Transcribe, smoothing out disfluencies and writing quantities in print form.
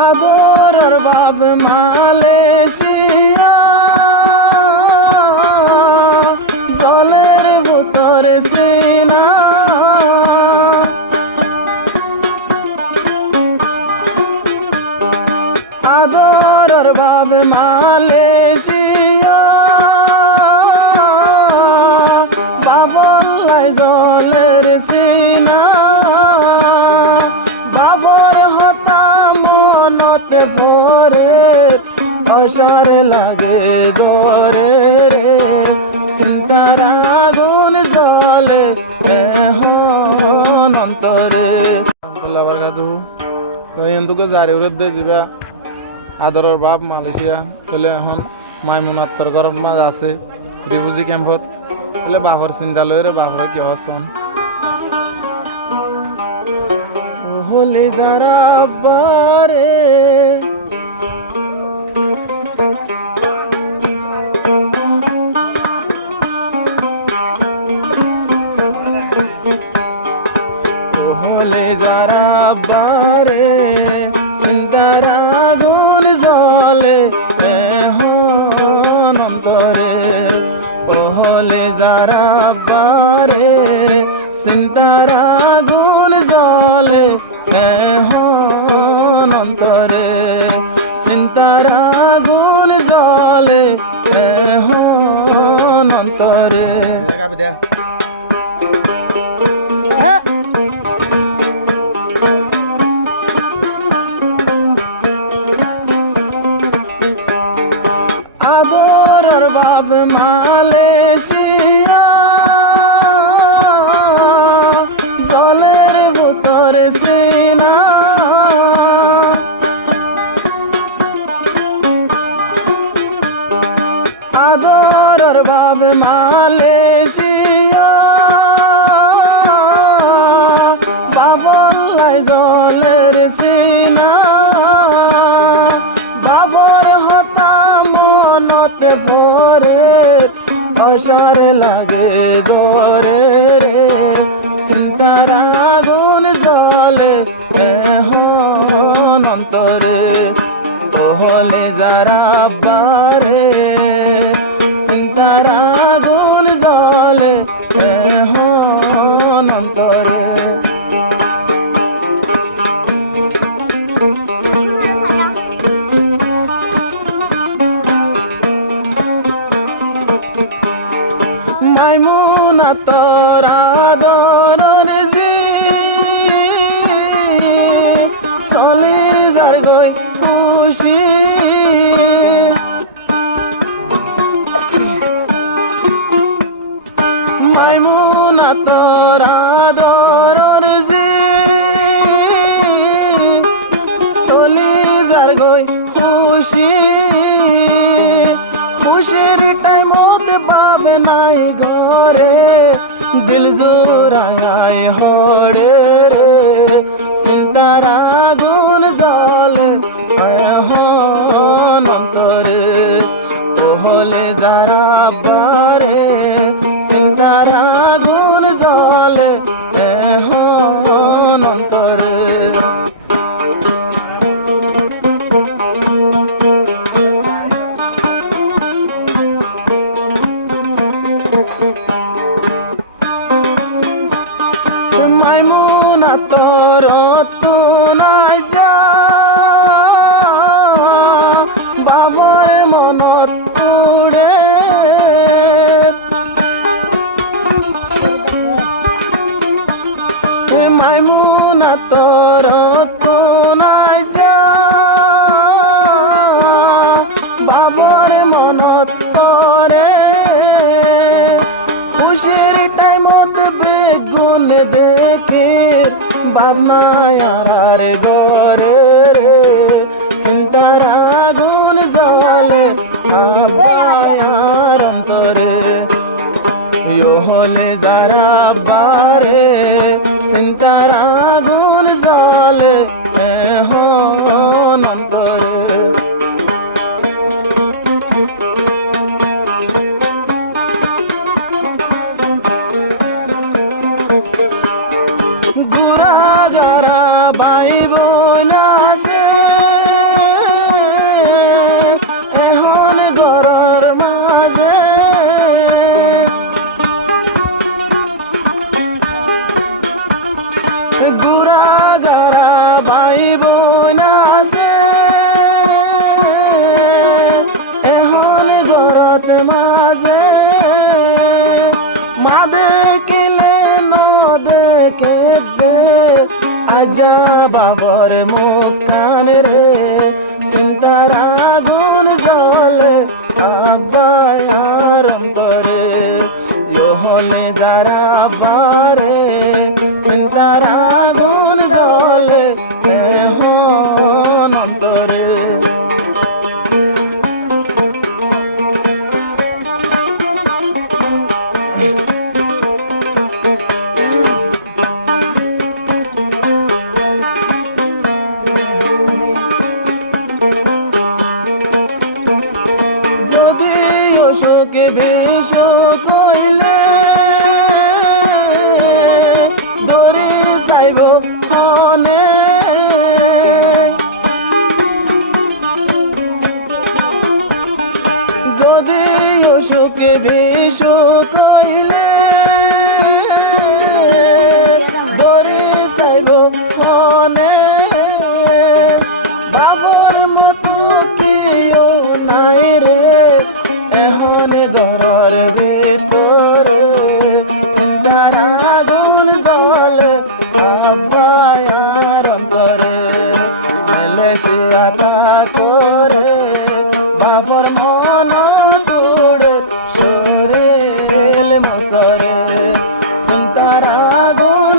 আদরর বাপ মালয়েশিয়া জলের ভিতর সিনা আদরর বাপ মালয়েশিয়া বাবলাই জলের সিনা বাবর হতা মনতে পরে অসার লাগে গরে রে চিন্তার আগুন জলে এখন অন্তরে আবার গাধু তো এন্দুকে জারি উড়ে যাবা আদরের বাপ মালয়েশিয়া তাহলে এখন মাইমুনাত্তর ঘরের মাঝ আছে রিফিউজি ক্যাম্পত তাহলে বাপর চিন্তা লই রে বাপরে কি হসন হলে যারা বারে হলে যারা বারে চিন্তার আগুন জলে এখন অন্তরে হলে যারা বারে চিন্তার আগুন জলে এখন অন্তরে চিন্তার আগুন জলে এখন অন্তরে আদরর বাপ মালয়েশিয়া জলের ভিতর সিনা আদরর বাপ মালয়েশিয়া বাবলাই জলের সিনা বাবর হতা মনতে পরে অসার লাগে গরে রে চিন্তার আগুন জলে এখন অন্তরে হলে যারা বারে চিন্তার আগুন জলে এখন অন্তরে মাইমুনা তোরা দরর জি চলে যার গই খুশি মাইমুনা তোরা দরর জি চলে যার গই খুশি খুশির টাইমত পাবে নাই ঘরে দিল জোড়ায় হড়ে রে চিন্তার আগুন জলে এখন অন্তরে হলে যারা বারে চিন্তার আগুন জলে এখন অন্তরে মাইমুনা তোর তো নাই যা বাবর মনত পড়ে মাইমুনা তোর তো নাই যা বাবর মনত পড়ে খুশির টাইমত বেগুন দেখে ভাবনায় আর গরে রে চিন্তার আগুন জলে আবার অন্তরে হলে যারা বারে চিন্তার আগুন জলে এখন অন্তরে গুড়া গারা ভাই বোন আছে ঘট মাঝে মা দেখিলে ন দেখে দে আজা বাবার মুখ কান রে চিন্তার আগুন জলে আব্বায় আর অন্তরে হলে যারা বারে চিন্তার আগুন জলে এখন অন্তরে যদি অশোকে বেশ কইলে দরি চাইব হনে যদি অশোকে বেশ কইলে দরি চাইব হনে বাবর মতো কেউ নাই রে এখন ঘরের ভিতরে চিন্তার আগুন জলে আব্বায় আর অন্তরে মেলে সে আতা করে বাপর মন তুড়ে শরীর মসরে চিন্তার আগুন